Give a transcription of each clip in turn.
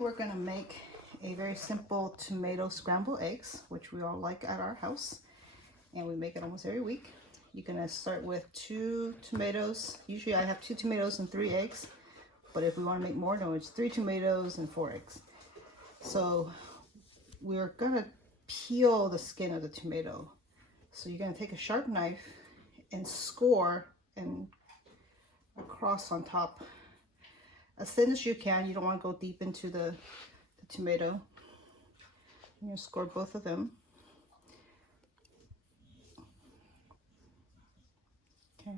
We're going to make a very simple tomato scrambled eggs, which we all like at our house, and we make it almost every week. You're going to start with 2 tomatoes. Usually I have 2 tomatoes and 3 eggs, but if we want to make more, no, it's 3 tomatoes and 4 eggs. So we're going to peel the skin of the tomato. So you're going to take a sharp knife and score and across on top as thin as you can. You don't want to go deep into the tomato. You score both of them. Okay.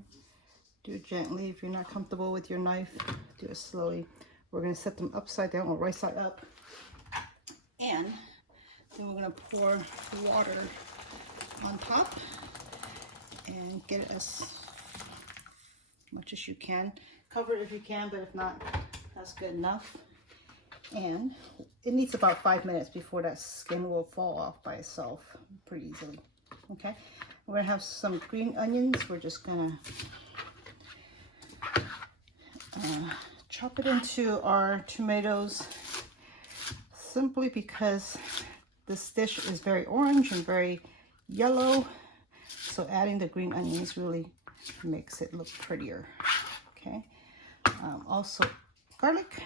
Do it gently. If you're not comfortable with your knife, do it slowly. We're going to set them upside down or right side up. And then we're going to pour water on top and get it as much as you can. Cover it if you can, but if not, that's good enough. And it needs about 5 minutes before that skin will fall off by itself pretty easily. Okay, we're gonna have some green onions. We're just gonna chop it into our tomatoes, simply because this dish is very orange and very yellow, so adding the green onions really makes it look prettier. Okay, also garlic.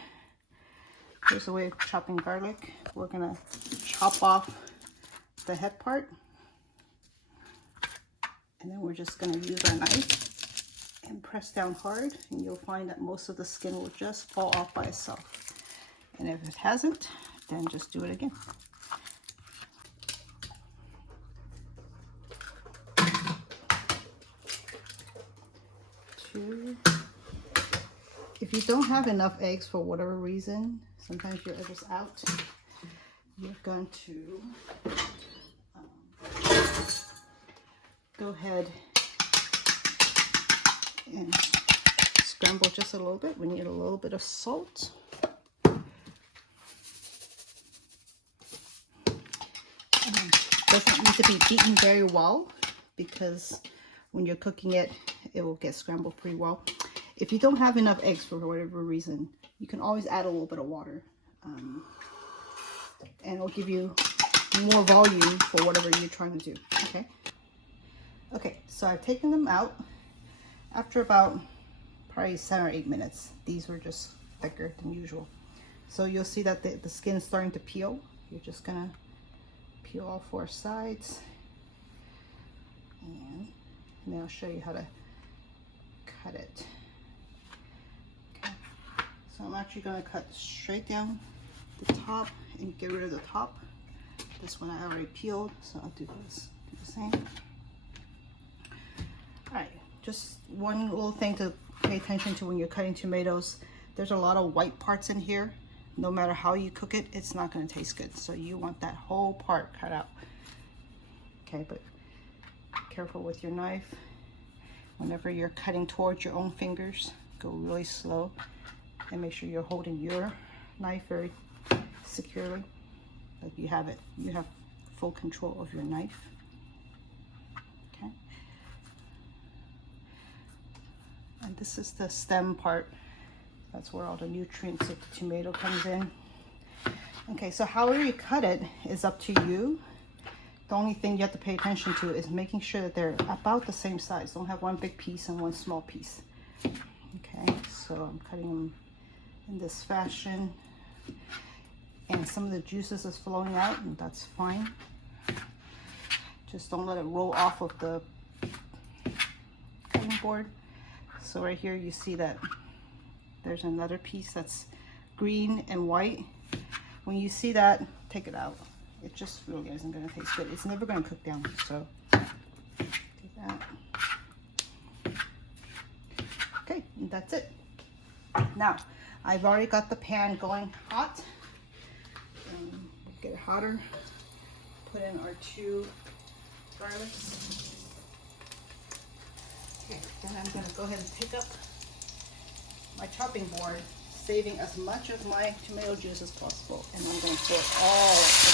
Here's a way of chopping garlic. We're gonna chop off the head part, and then we're just gonna use our knife and press down hard, and you'll find that most of the skin will just fall off by itself. And if it hasn't, then just do it again. If you don't have enough eggs for whatever reason, sometimes your egg is out, you're going to go ahead and scramble just a little bit. We need a little bit of salt. It doesn't need to be beaten very well, because when you're cooking it, it will get scrambled pretty well. If you don't have enough eggs for whatever reason, you can always add a little bit of water, and it'll give you more volume for whatever you're trying to do. Okay, so I've taken them out after about probably 7 or 8 minutes. These were just thicker than usual. So you'll see that the skin is starting to peel. You're just gonna peel all 4 sides, and then I'll show you how to cut it. So I'm actually going to cut straight down the top and get rid of the top. This one I already peeled, so I'll do the same. Alright, just one little thing to pay attention to when you're cutting tomatoes. There's a lot of white parts in here. No matter how you cook it, it's not going to taste good. So you want that whole part cut out. Okay, but careful with your knife. Whenever you're cutting towards your own fingers, go really slow. And make sure you're holding your knife very securely, like you have full control of your knife. Okay. And this is the stem part. That's where all the nutrients of the tomato comes in. Okay, so however you cut it is up to you. The only thing you have to pay attention to is making sure that they're about the same size. Don't have one big piece and one small piece. Okay, so I'm cutting them in this fashion, and some of the juices is flowing out, and that's fine. Just don't let it roll off of the cutting board. So right here you see that there's another piece that's green and white. When you see that, take it out. It just really isn't going to taste good. It's never going to cook down. So take that. Okay, and that's it. Now I've already got the pan going hot. Get it hotter. Put in our 2 garlics. Okay, then I'm going to go ahead and pick up my chopping board, saving as much of my tomato juice as possible, and I'm going to pour it all in.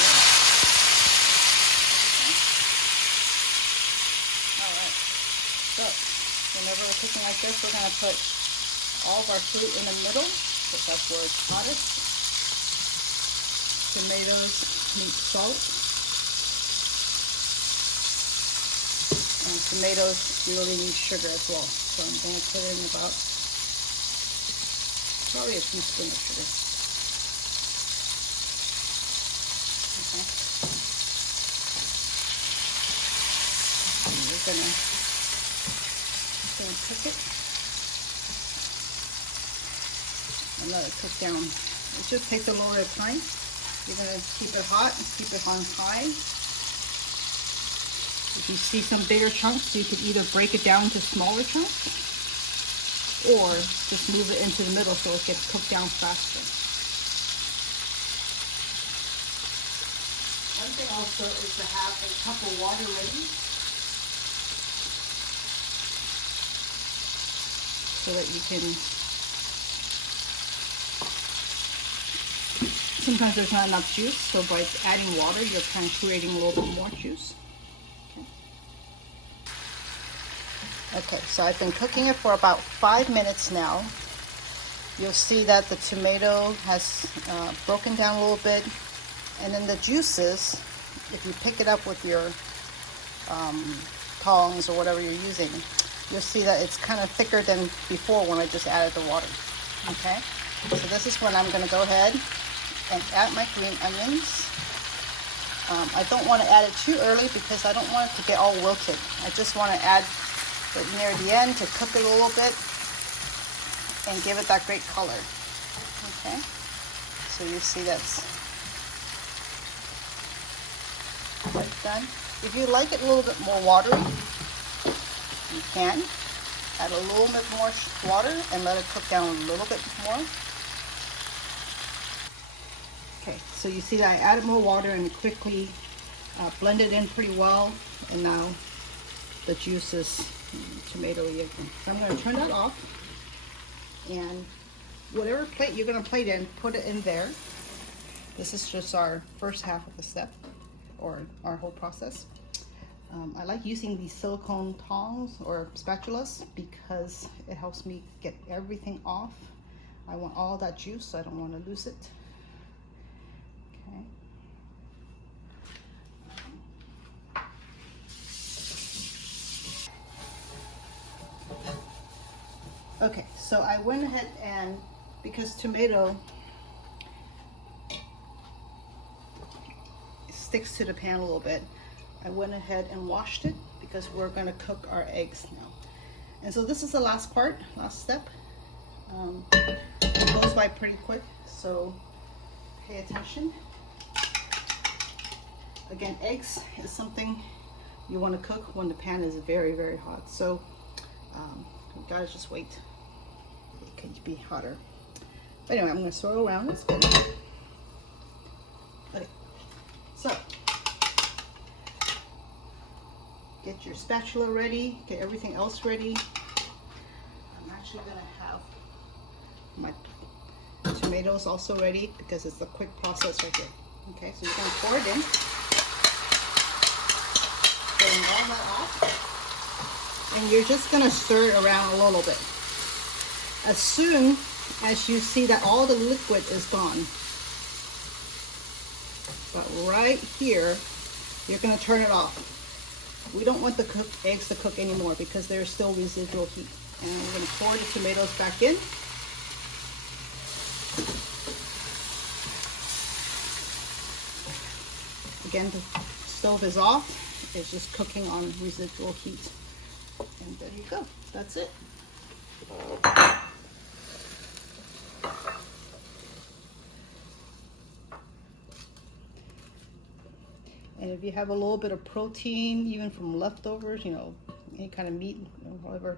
All right. So whenever we're cooking like this, we're going to put all of our fruit in the middle, because that's where it's hottest. tomatoes need salt. And tomatoes really need sugar as well. So I'm going to put in about probably a teaspoon of sugar. Okay. And we're gonna cook it and let it cook down. It just takes a little bit of time. You're gonna keep it hot and keep it on high. If you see some bigger chunks, you can either break it down to smaller chunks or just move it into the middle so it gets cooked down faster. One thing also is to have a cup of water ready so that you can, sometimes there's not enough juice, so by adding water you're kind of creating a little bit more juice. Okay, so I've been cooking it for about 5 minutes now. You'll see that the tomato has broken down a little bit, and then the juices, if you pick it up with your tongs or whatever you're using, you'll see that it's kind of thicker than before when I just added the water. Okay, so this is when I'm going to go ahead and add my green onions. I don't want to add it too early because I don't want it to get all wilted. I just want to add it near the end to cook it a little bit and give it that great color. Okay, so you see that's done. If you like it a little bit more watery, you can add a little bit more water and let it cook down a little bit more. Okay, so you see that I added more water and it quickly blended in pretty well, and now the juice is tomato-y again. So I'm going to turn that off, and whatever plate you're going to plate in, put it in there. This is just our first half of the step, or our whole process. I like using these silicone tongs or spatulas because it helps me get everything off. I want all that juice, so I don't want to lose it. Okay, so I went ahead and, because tomato sticks to the pan a little bit, I went ahead and washed it because we're going to cook our eggs now. And so this is the last part, last step. It goes by pretty quick, so pay attention. Again, eggs is something you want to cook when the pan is very, very hot. So you gotta just wait. It could be hotter. But anyway, I'm going to swirl around. It's good. Okay, so get your spatula ready. Get everything else ready. I'm actually going to have my tomatoes also ready because it's a quick process right here. Okay, so you're going to pour it in. Getting all that off. And you're just going to stir it around a little bit. As soon as you see that all the liquid is gone, but right here, you're going to turn it off. We don't want the eggs to cook anymore because there's still residual heat. And we're going to pour the tomatoes back in. Again, the stove is off. It's just cooking on residual heat. And there you go. That's it. And if you have a little bit of protein, even from leftovers, you know, any kind of meat, you know, whatever,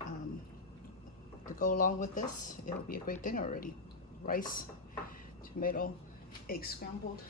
to go along with this, it'll be a great dinner already. Rice, tomato, egg scrambled.